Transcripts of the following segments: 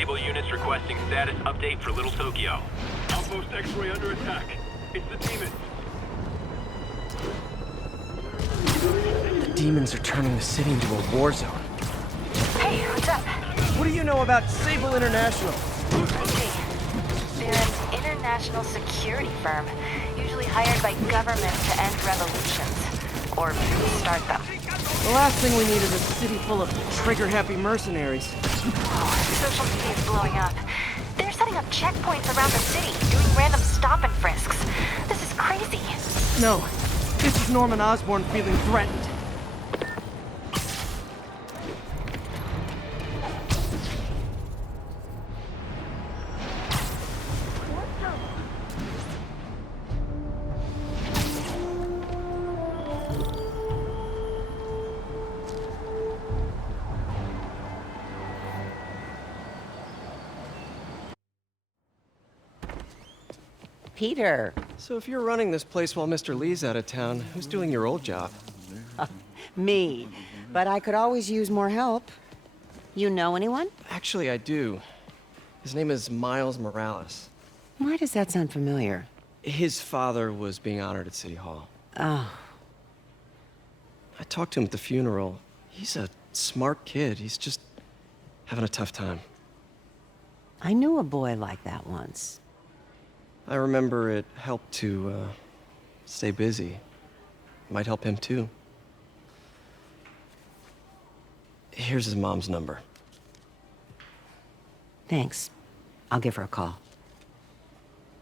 Sable units requesting status update for Little Tokyo. Outpost X-ray under attack. It's the demons. The demons are turning the city into a war zone. Hey, what's up? What do you know about Sable International? Let's see. They're an international security firm, usually hired by governments to end revolutions. Or start them. The last thing we need is a city full of trigger-happy mercenaries. Social media is blowing up. They're setting up checkpoints around the city, doing random stop and frisks. This is crazy. No, this is Norman Osborn feeling threatened. Peter. So if you're running this place while Mr. Lee's out of town, who's doing your old job? Me. But I could always use more help. You know anyone? Actually, I do. His name is Miles Morales. Why does that sound familiar? His father was being honored at City Hall. Oh. I talked to him at the funeral. He's a smart kid. He's just having a tough time. I knew a boy like that once. I remember it helped to, stay busy. Might help him, too. Here's his mom's number. Thanks. I'll give her a call.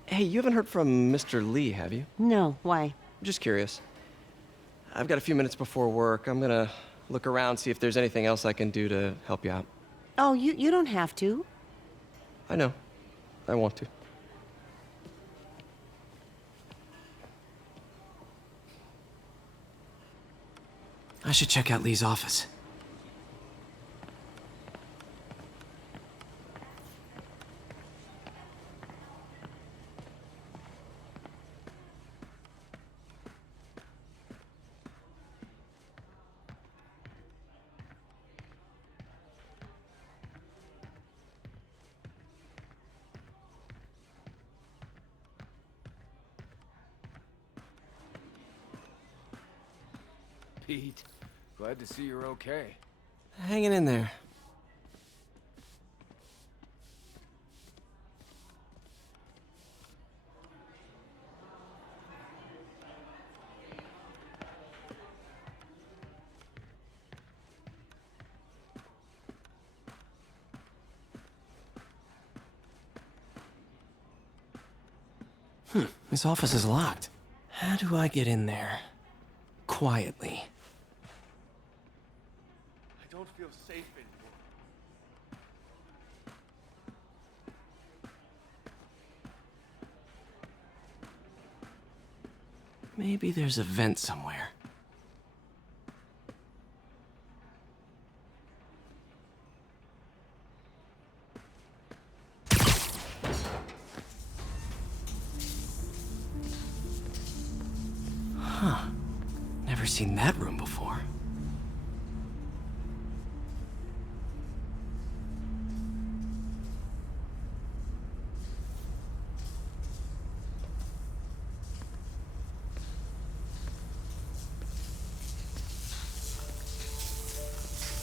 Hey, you haven't heard from Mr. Lee, have you? No, why? I'm just curious. I've got a few minutes before work. I'm gonna look around, see if there's anything else I can do to help you out. Oh, you don't have to. I know. I want to. I should check out Lee's office. Pete, glad to see you're okay. Hanging in there. This office is locked. How do I get in there? Quietly. I don't feel safe anymore. Maybe there's a vent somewhere. Huh. Never seen that room before.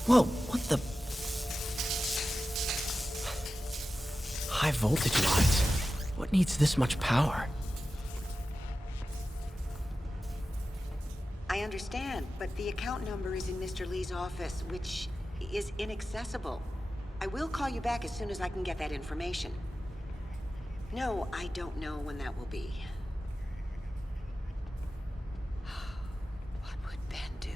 Whoa, what the? High voltage lines. What needs this much power? I understand, but the account number is in Mr. Lee's office, which is inaccessible. I will call you back as soon as I can get that information. No, I don't know when that will be. What would Ben do?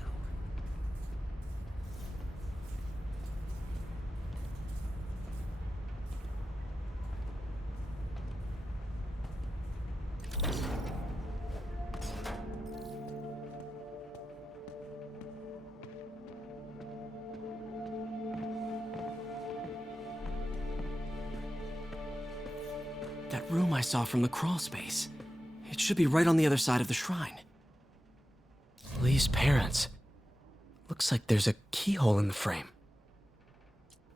That room I saw from the crawl space. It should be right on the other side of the shrine. Lee's parents. Looks like there's a keyhole in the frame.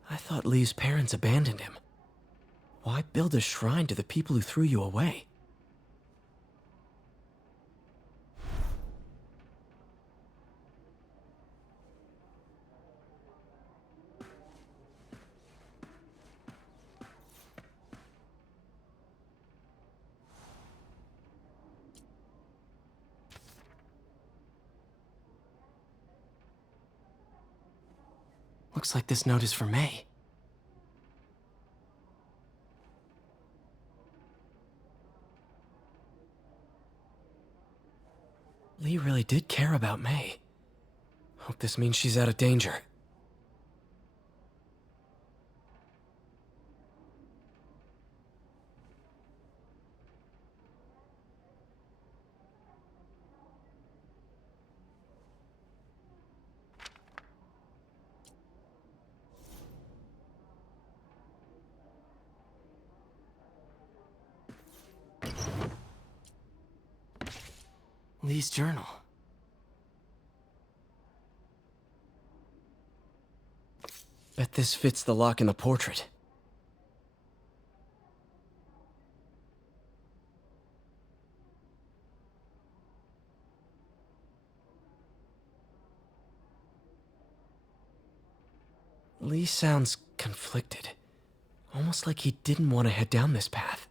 I thought Lee's parents abandoned him. Why build a shrine to the people who threw you away? Looks like this note is for May. Lee really did care about May. Hope this means she's out of danger. Lee's journal. Bet this fits the lock in the portrait. Lee sounds conflicted. Almost like he didn't want to head down this path.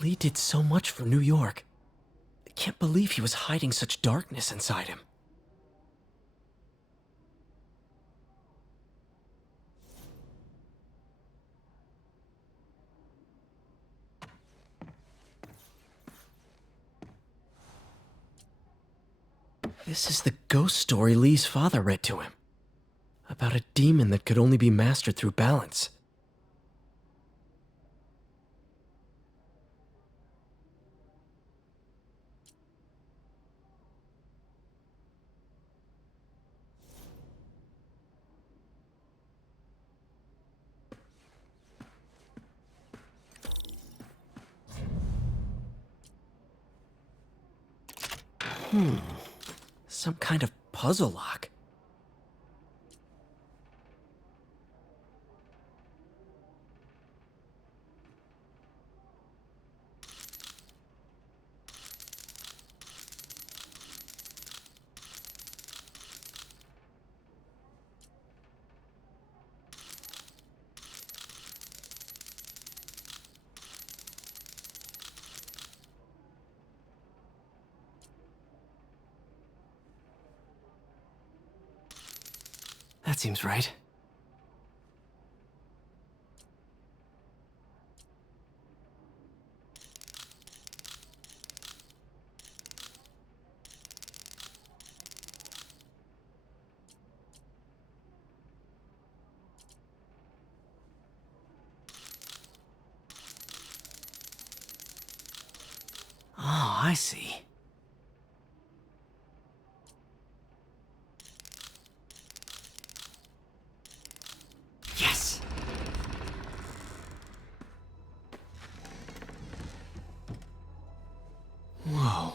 Lee did so much for New York. I can't believe he was hiding such darkness inside him. This is the ghost story Lee's father read to him. About a demon that could only be mastered through balance. Some kind of puzzle lock. That seems right. Oh, I see. Yes! Whoa.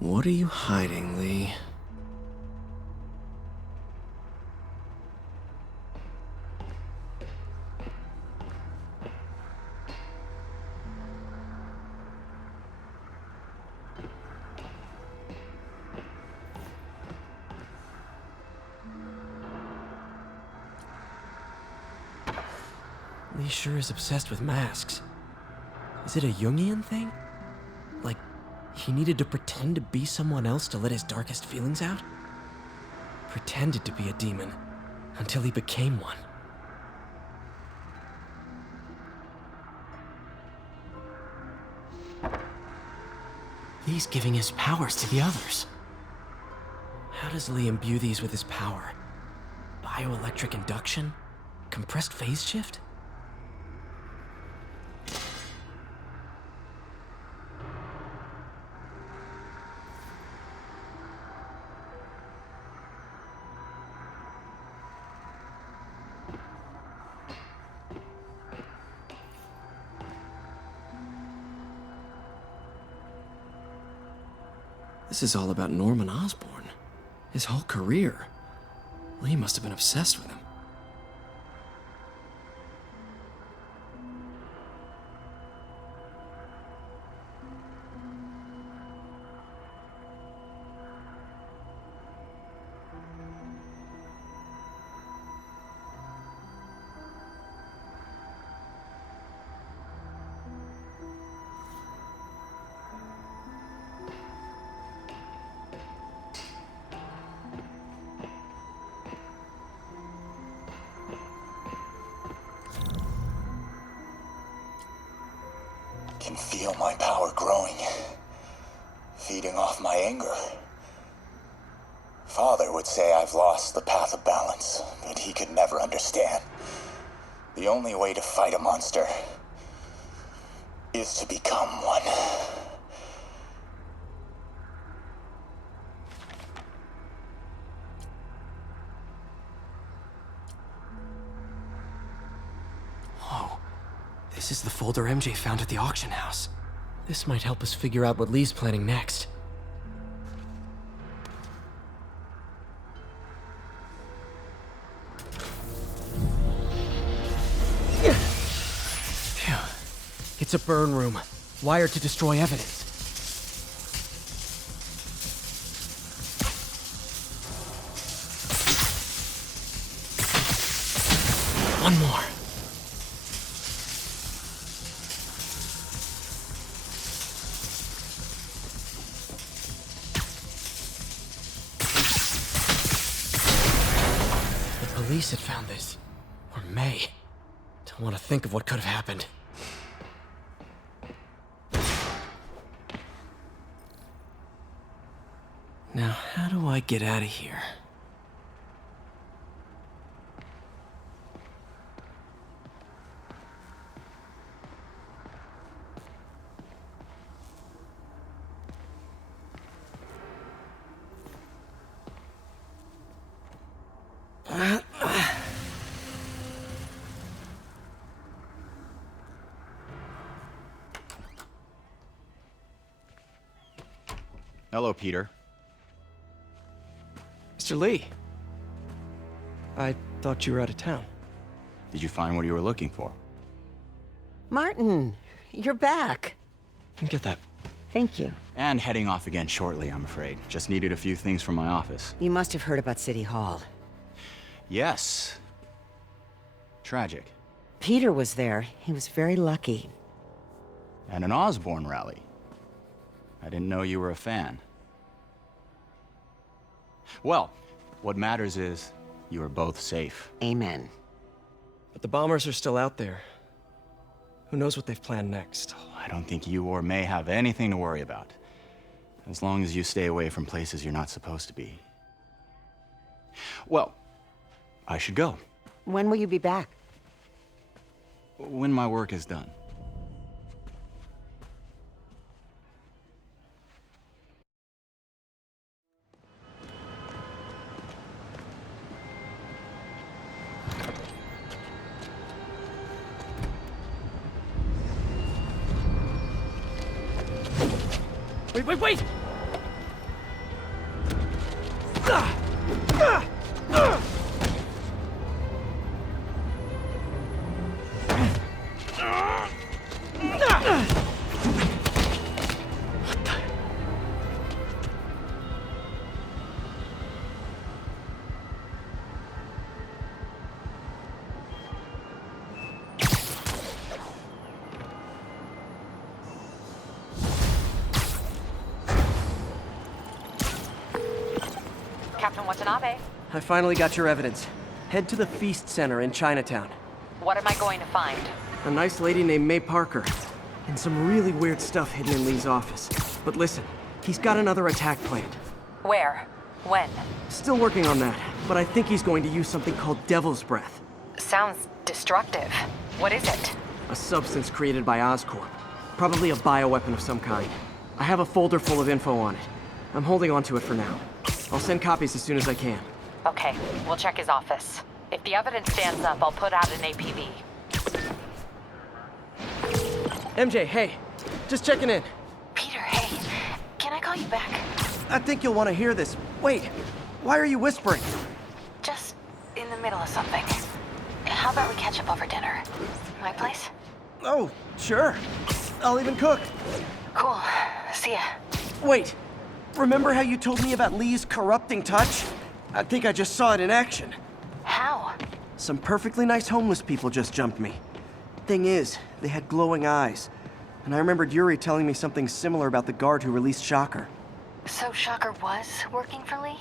What are you hiding, Lee? Lee sure is obsessed with masks. Is it a Jungian thing? Like, he needed to pretend to be someone else to let his darkest feelings out? Pretended to be a demon, until he became one. Lee's giving his powers to the others. How does Lee imbue these with his power? Bioelectric induction? Compressed phase shift? This is all about Norman Osborn. His whole career. Lee must have been obsessed with him. Can feel my power growing, feeding off my anger. Father would say I've lost the path of balance, but he could never understand. The only way to fight a monster is to become one. This is the folder MJ found at the auction house. This might help us figure out what Lee's planning next. Phew. It's a burn room, wired to destroy evidence. One more. Police had found this. Or May. Don't want to think of what could have happened. Now, how do I get out of here? Hello, Peter. Mr. Lee. I thought you were out of town. Did you find what you were looking for? Martin, you're back. Get that. Thank you. And heading off again shortly, I'm afraid. Just needed a few things from my office. You must have heard about City Hall. Yes. Tragic. Peter was there. He was very lucky. And an Osborn rally. I didn't know you were a fan. Well, what matters is you are both safe. Amen. But the bombers are still out there. Who knows what they've planned next? I don't think you or May have anything to worry about. As long as you stay away from places you're not supposed to be. Well, I should go. When will you be back? When my work is done. Wait! Captain Watanabe, I finally got your evidence. Head to the Feast Center in Chinatown. what am I going to find? A nice lady named May Parker. And some really weird stuff hidden in Lee's office. But listen, He's got another attack planned. Where? When? Still working on that, but I think he's going to use something called Devil's Breath. Sounds destructive. What is it? A substance created by Oscorp. Probably a bioweapon of some kind. I have a folder full of info on it. I'm holding on to it for now. I'll send copies as soon as I can. Okay, we'll check his office. If the evidence stands up, I'll put out an APB. MJ, hey. Just checking in. Peter, hey. Can I call you back? I think you'll want to hear this. Wait, why are you whispering? Just in the middle of something. How about we catch up over dinner? My place? Oh, sure. I'll even cook. Cool. See ya. Wait, remember how you told me about Lee's corrupting touch? I think I just saw it in action. How? Some perfectly nice homeless people just jumped me. Thing is, they had glowing eyes. And I remembered Yuri telling me something similar about the guard who released Shocker. So Shocker was working for Lee?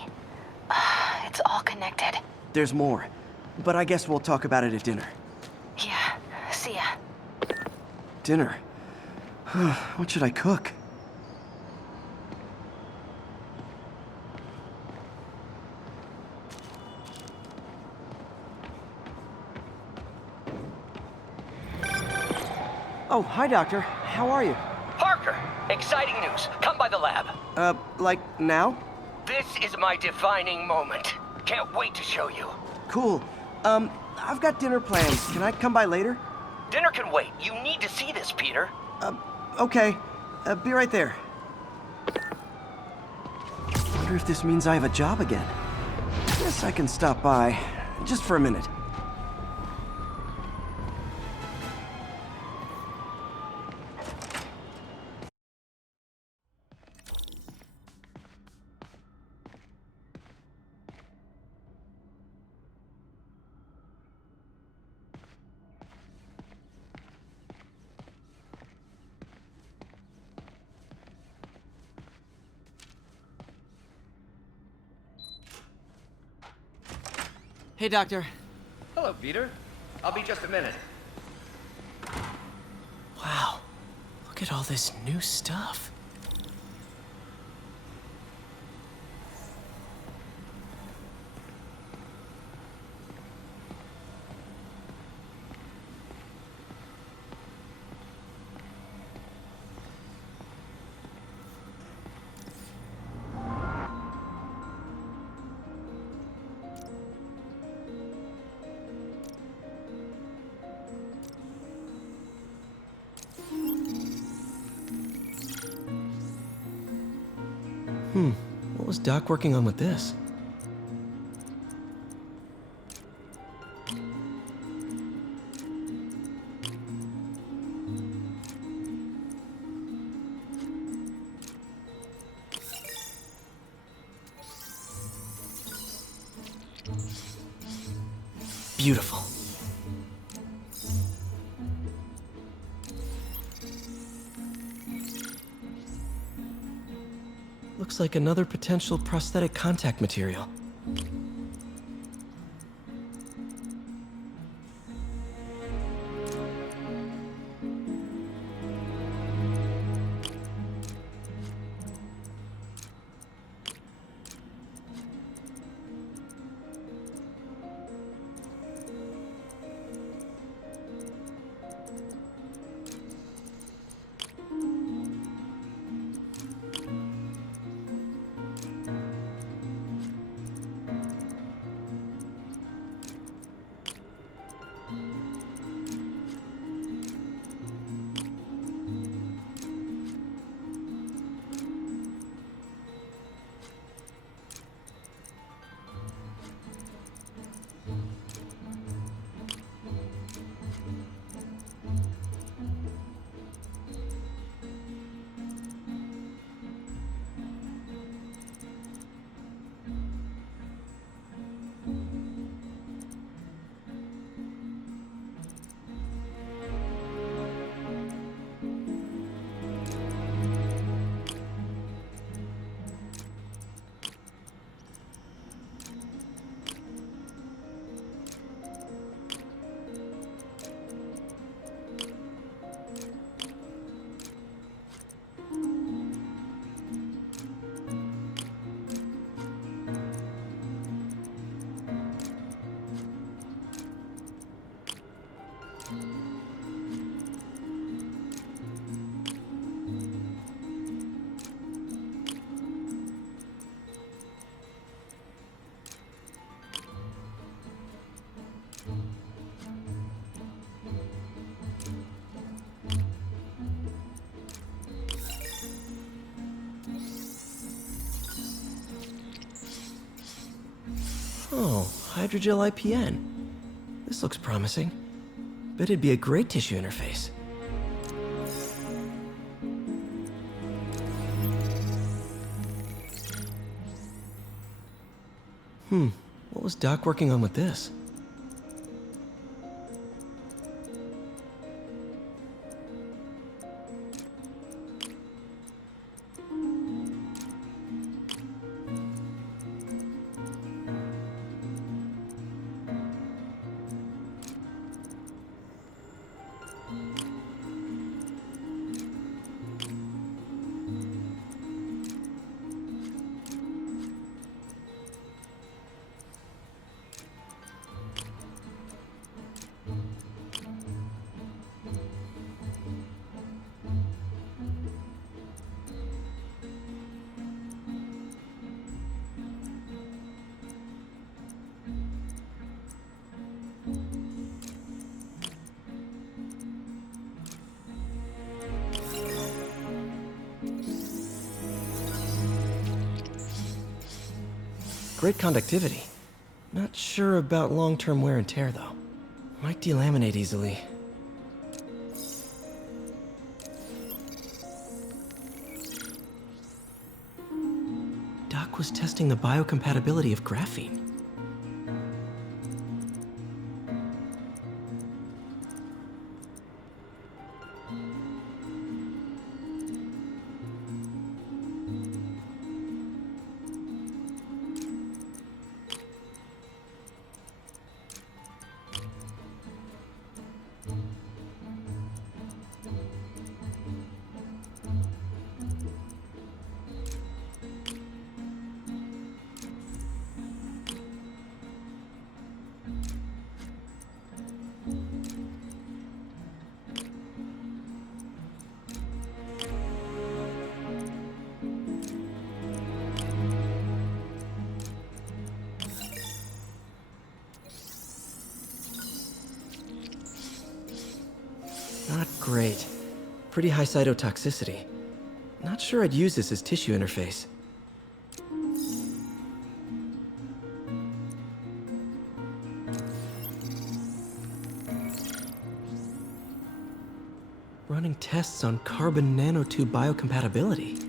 It's all connected. There's more, but I guess we'll talk about it at dinner. Yeah. See ya. Dinner? What should I cook? Oh, hi, Doctor. How are you? Parker, exciting news. Come by the lab. Like now? This is my defining moment. Can't wait to show you. Cool. I've got dinner plans. Can I come by later? Dinner can wait. You need to see this, Peter. Okay. Be right there. Wonder if this means I have a job again. Guess I can stop by. Just for a minute. Hey, Doctor. Hello, Peter. I'll be just a minute. Wow. Look at all this new stuff. What was Doc working on with this? Beautiful. Looks like another potential prosthetic contact material. Oh, hydrogel IPN. This looks promising. Bet it'd be a great tissue interface. What was Doc working on with this? Great conductivity. Not sure about long-term wear and tear, though. Might delaminate easily. Doc was testing the biocompatibility of graphene. Not great. Pretty high cytotoxicity. Not sure I'd use this as tissue interface. Running tests on carbon nanotube biocompatibility.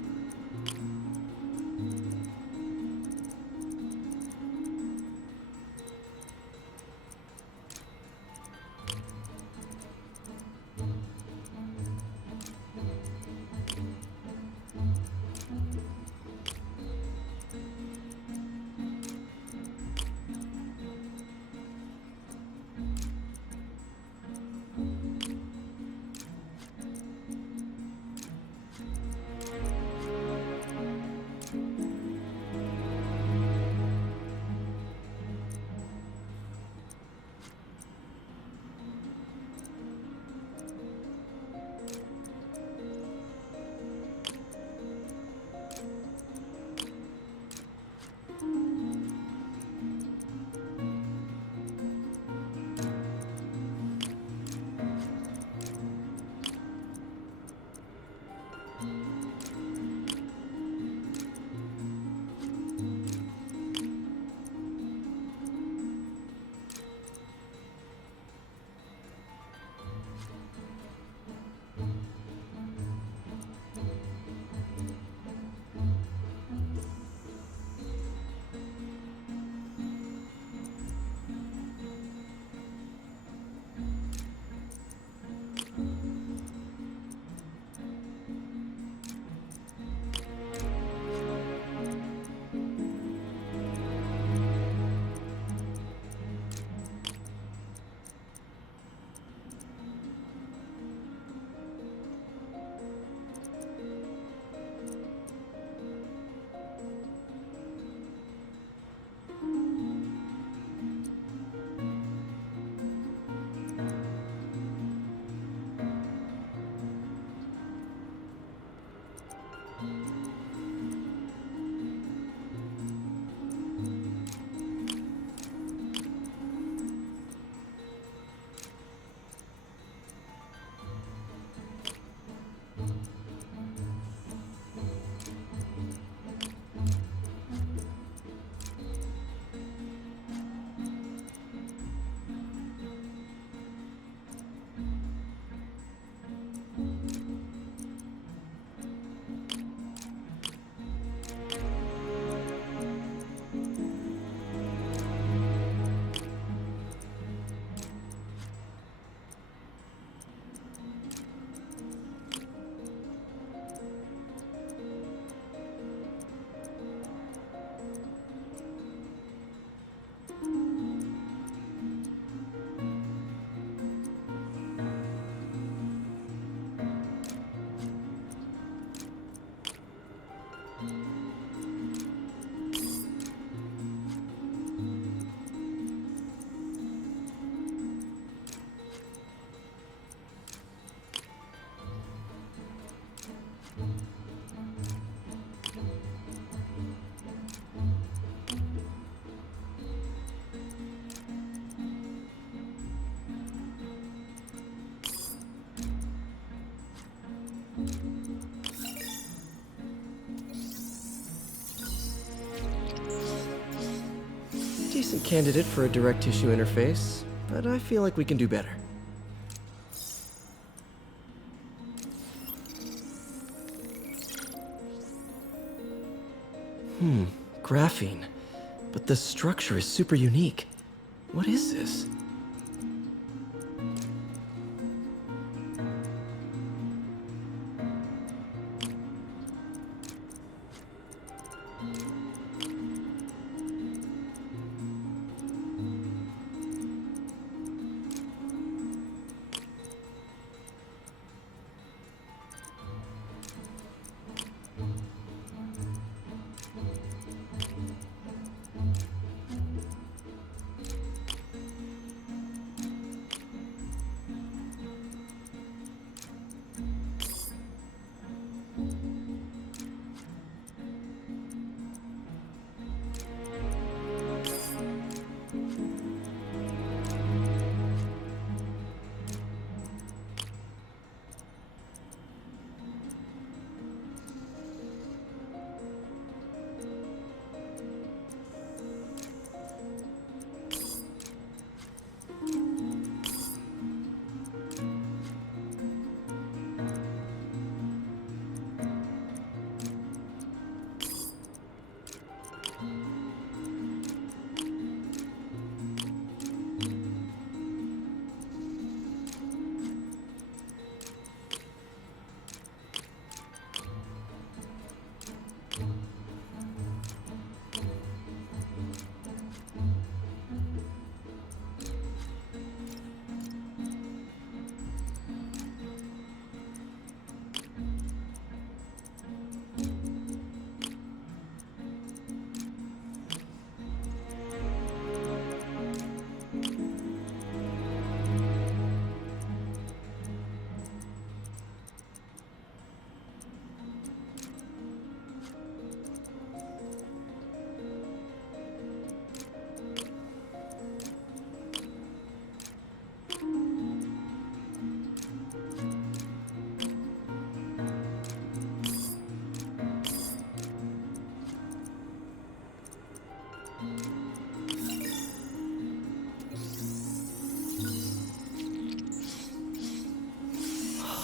decent candidate for a direct tissue interface, but I feel like we can do better. Graphene. But the structure is super unique. What is this?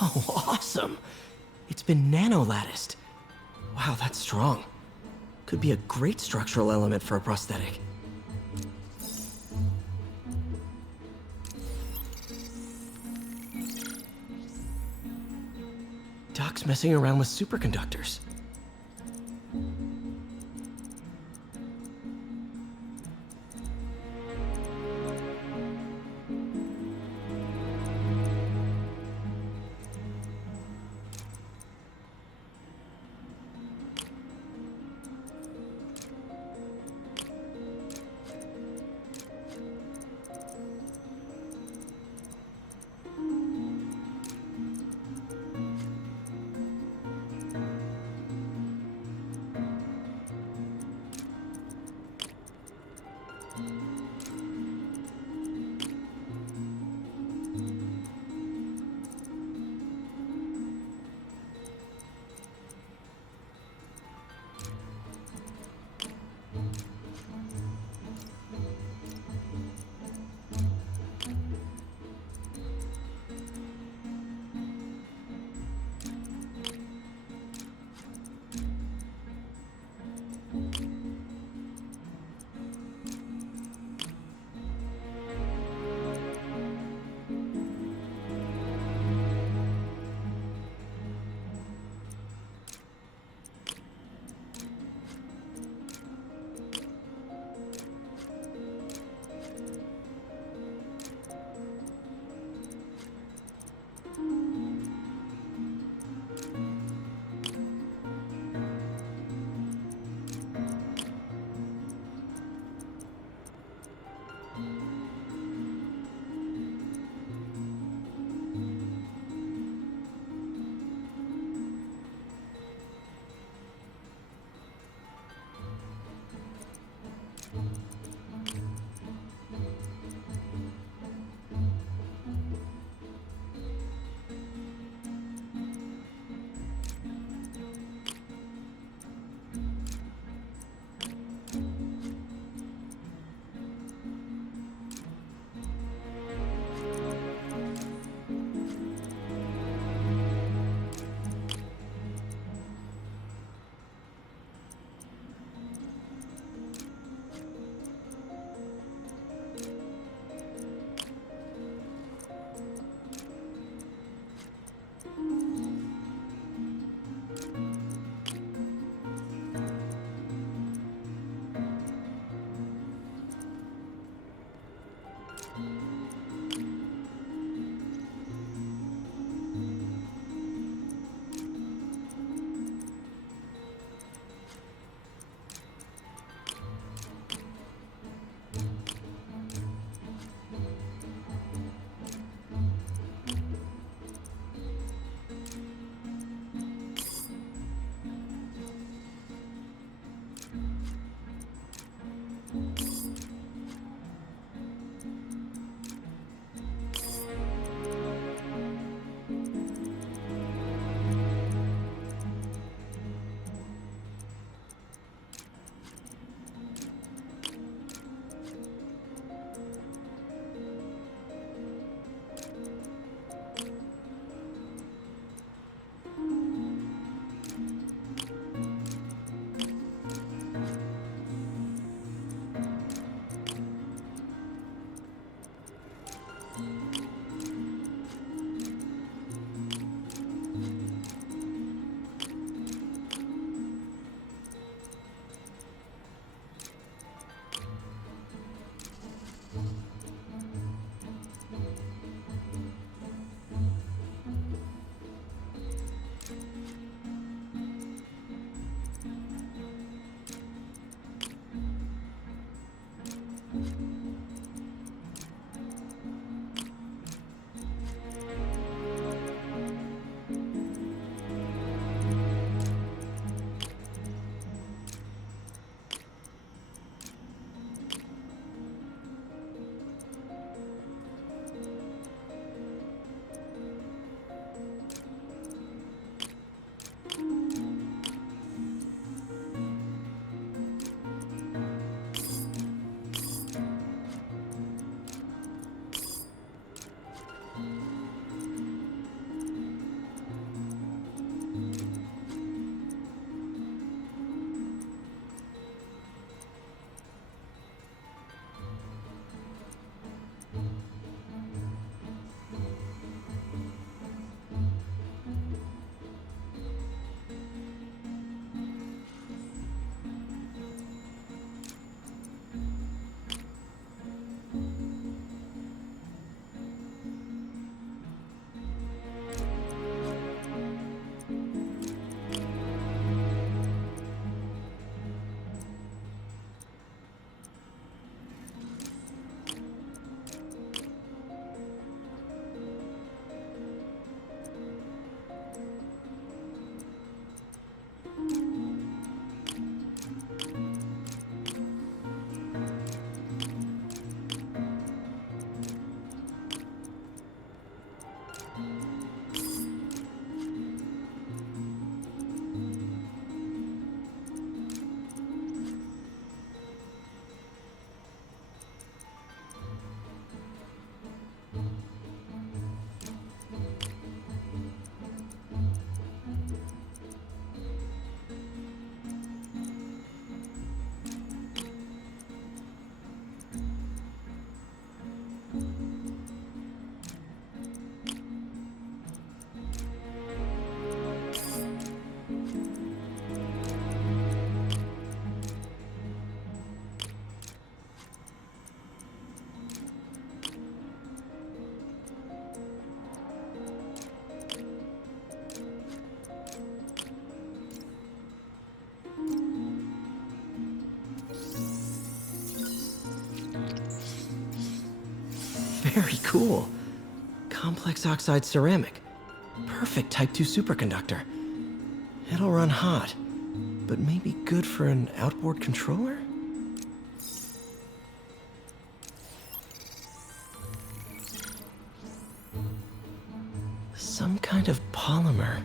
Oh, awesome! It's been nano-latticed. Wow, that's strong. Could be a great structural element for a prosthetic. Doc's messing around with superconductors. Very cool. Complex oxide ceramic. Perfect Type 2 superconductor. It'll run hot, but maybe good for an outboard controller? Some kind of polymer.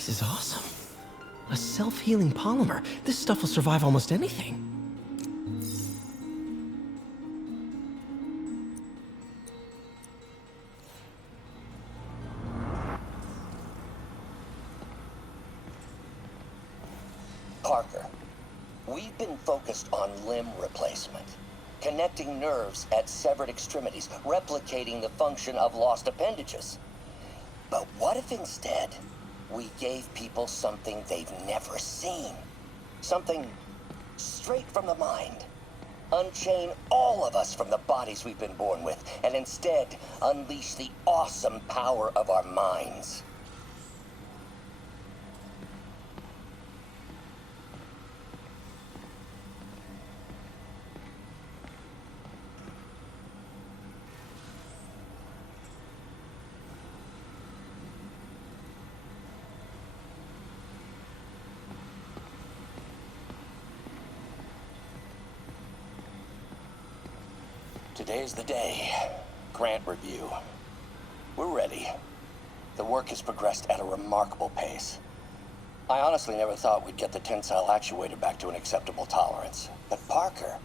This is awesome. A self-healing polymer. This stuff will survive almost anything. Parker, we've been focused on limb replacement, connecting nerves at severed extremities, replicating the function of lost appendages. But what if instead we gave people something they've never seen? Something straight from the mind. Unchain all of us from the bodies we've been born with, and instead unleash the awesome power of our minds. Today's the day. Grant review. We're ready. The work has progressed at a remarkable pace. I honestly never thought we'd get the tensile actuator back to an acceptable tolerance. But Parker,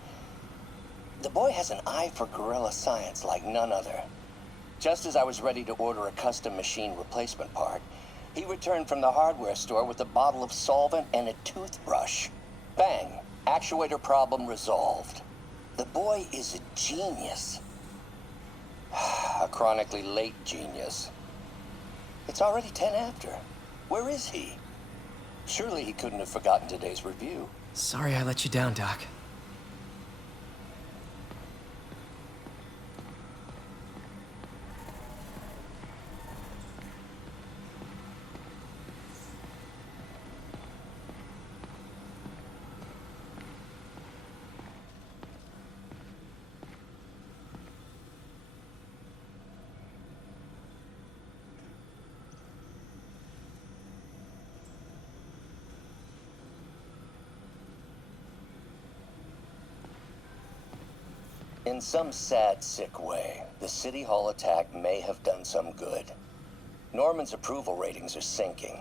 the boy has an eye for guerrilla science like none other. Just as I was ready to order a custom machine replacement part, he returned from the hardware store with a bottle of solvent and a toothbrush. Bang! Actuator problem resolved. The boy is a genius. A chronically late genius. It's already 10 after. Where is he? Surely he couldn't have forgotten today's review. Sorry I let you down, Doc. In some sad, sick way, the City Hall attack may have done some good. Norman's approval ratings are sinking.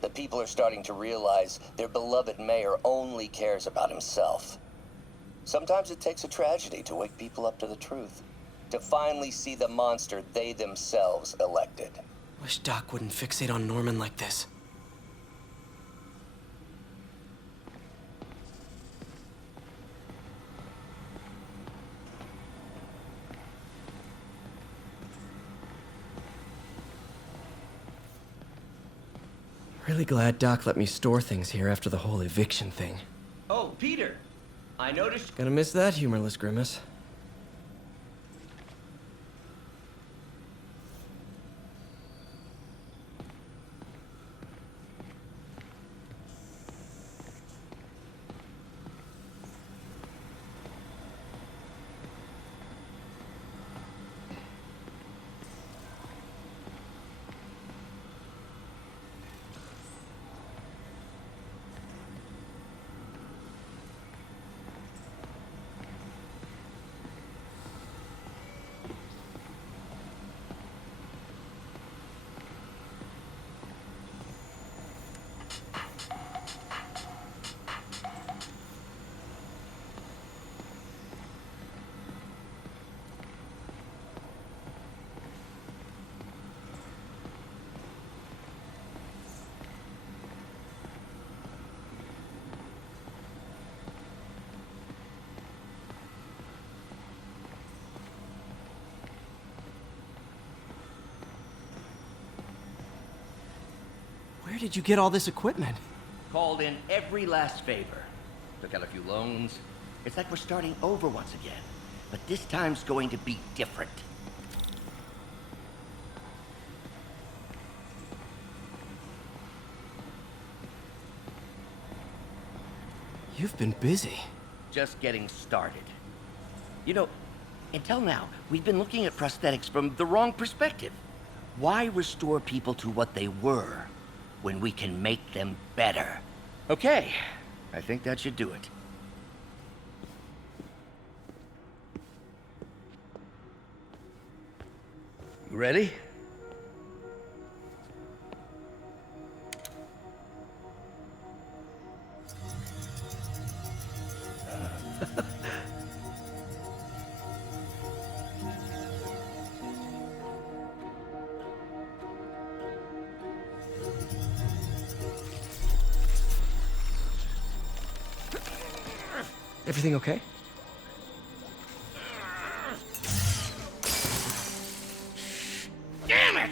The people are starting to realize their beloved mayor only cares about himself. Sometimes it takes a tragedy to wake people up to the truth, to finally see the monster they themselves elected. Wish Doc wouldn't fixate on Norman like this. Really glad Doc let me store things here after the whole eviction thing. Oh, Peter! I noticed... Gonna miss that humorless grimace. Where did you get all this equipment? Called in every last favor. Took out a few loans. It's like we're starting over once again. But this time's going to be different. You've been busy. Just getting started. You know, until now, we've been looking at prosthetics from the wrong perspective. Why restore people to what they were when we can make them better? Okay, I think that should do it. You ready? Everything okay? Damn it!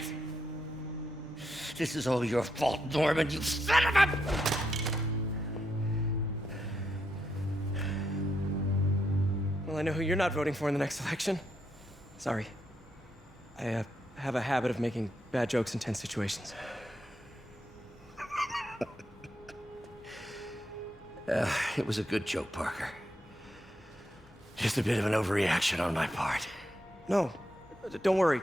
This is all your fault, Norman, you son of a... Well, I know who you're not voting for in the next election. Sorry. I have a habit of making bad jokes in tense situations. It was a good joke, Parker. Just a bit of an overreaction on my part. No, don't worry.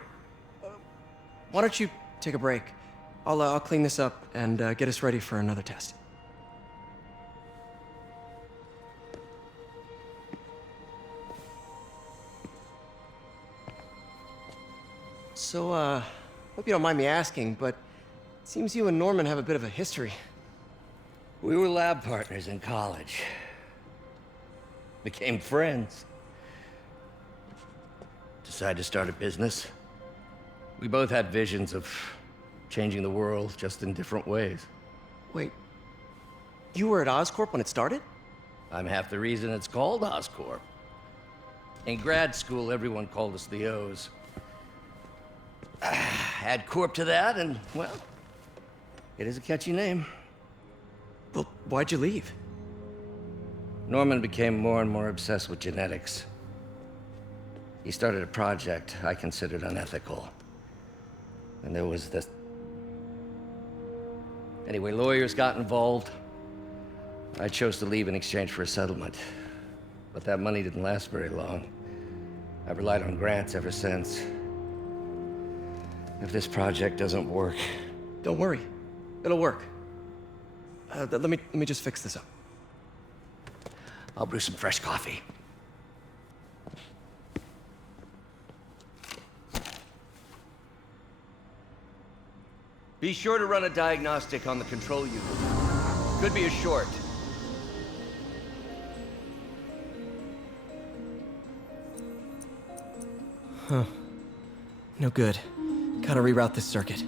Why don't you take a break? I'll clean this up and get us ready for another test. So, hope you don't mind me asking, but it seems you and Norman have a bit of a history. We were lab partners in college. Became friends. Decided to start a business. We both had visions of changing the world, just in different ways. Wait, you were at Oscorp when it started? I'm half the reason it's called Oscorp. In grad school, everyone called us the O's. Add Corp to that, and, well, it is a catchy name. Well, why'd you leave? Norman became more and more obsessed with genetics. He started a project I considered unethical. And there was this... Anyway, lawyers got involved. I chose to leave in exchange for a settlement. But that money didn't last very long. I've relied on grants ever since. If this project doesn't work... Don't worry. It'll work. Let me just fix this up. I'll brew some fresh coffee. Be sure to run a diagnostic on the control unit. Could be a short. Huh. No good. Gotta reroute this circuit.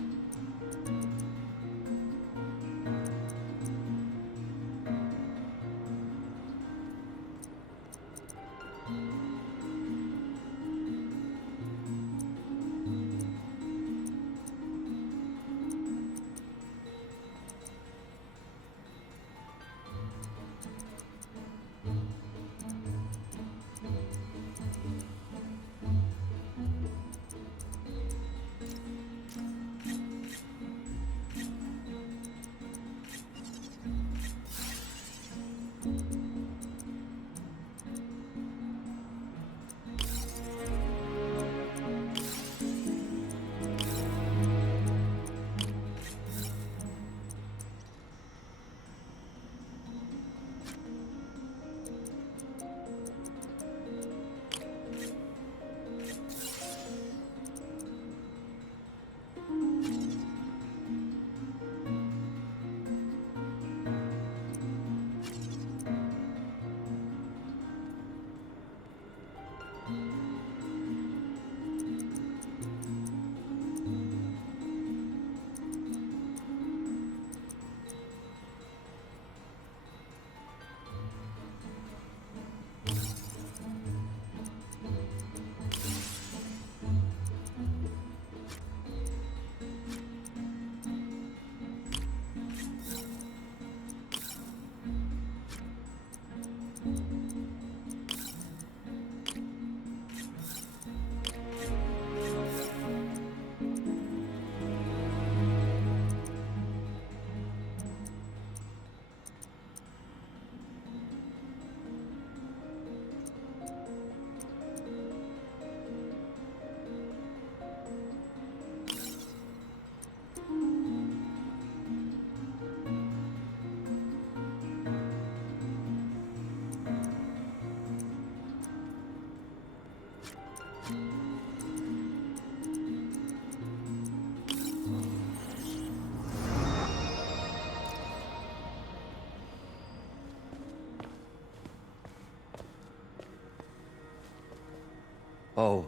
Oh,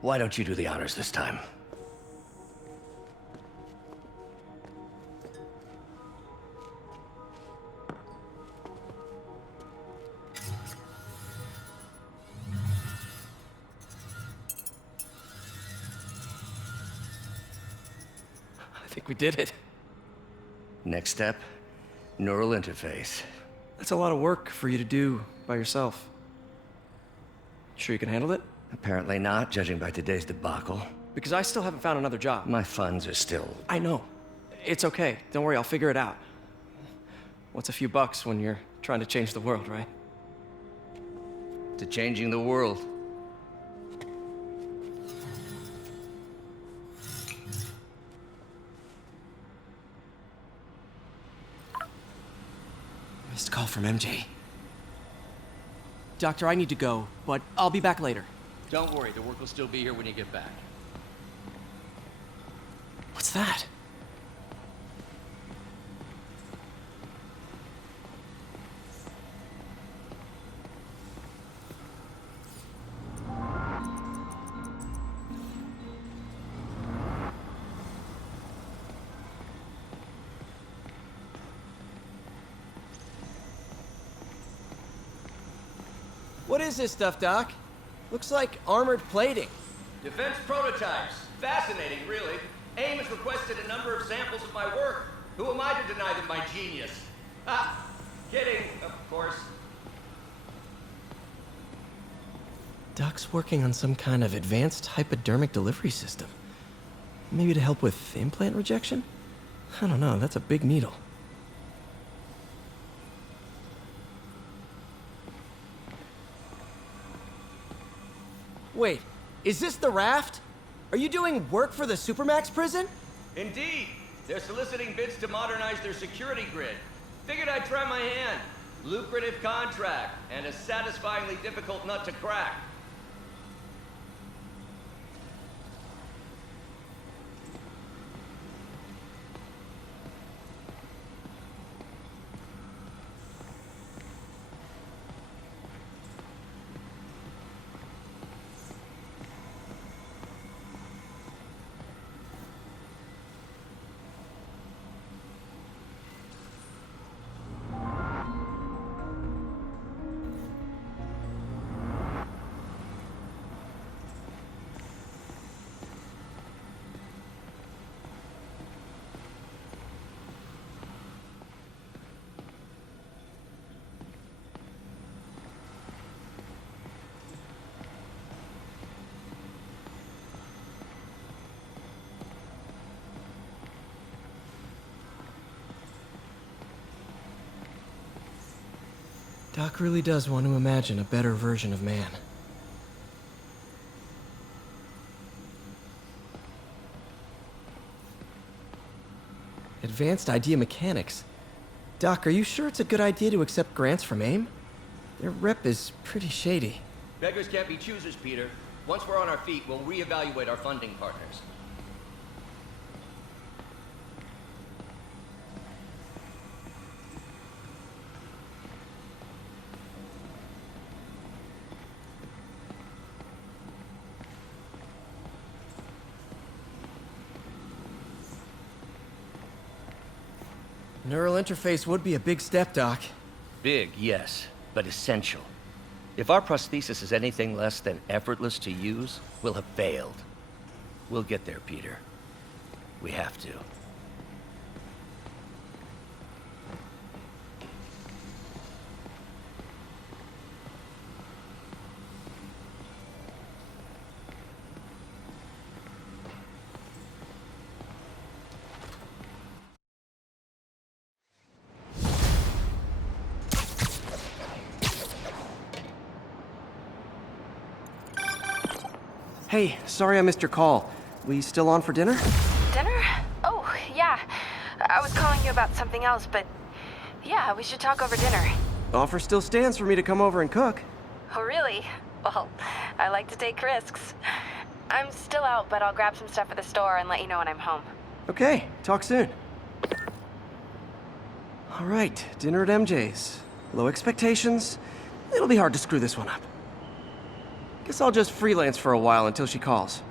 why don't you do the honors this time? I think we did it. Next step, neural interface. That's a lot of work for you to do by yourself. Sure you can handle it? Apparently not, judging by today's debacle. Because I still haven't found another job. My funds are still... I know. It's okay. Don't worry, I'll figure it out. What's a few bucks when you're trying to change the world, right? To changing the world. Missed call from MJ. Doctor, I need to go, but I'll be back later. Don't worry, the work will still be here when you get back. What's that? What is this stuff, Doc? Looks like armored plating. Defense prototypes. Fascinating, really. AIM has requested a number of samples of my work. Who am I to deny them my genius? Ah, kidding, of course. Doc's working on some kind of advanced hypodermic delivery system. Maybe to help with implant rejection? I don't know, that's a big needle. Wait, is this the raft? Are you doing work for the Supermax prison? Indeed. They're soliciting bids to modernize their security grid. Figured I'd try my hand. Lucrative contract, and a satisfyingly difficult nut to crack. Doc really does want to imagine a better version of man. Advanced idea mechanics. Doc, are you sure it's a good idea to accept grants from AIM? Their rep is pretty shady. Beggars can't be choosers, Peter. Once we're on our feet, we'll reevaluate our funding partners. Neural interface would be a big step, Doc. Big, yes, but essential. If our prosthesis is anything less than effortless to use, we'll have failed. We'll get there, Peter. We have to. Hey, sorry I missed your call. We still on for dinner? Dinner? Oh, yeah. I was calling you about something else, but yeah, we should talk over dinner. Offer still stands for me to come over and cook. Oh, really? Well, I like to take risks. I'm still out, but I'll grab some stuff at the store and let you know when I'm home. Okay, talk soon. All right, dinner at MJ's. Low expectations. It'll be hard to screw this one up. Guess I'll just freelance for a while until she calls.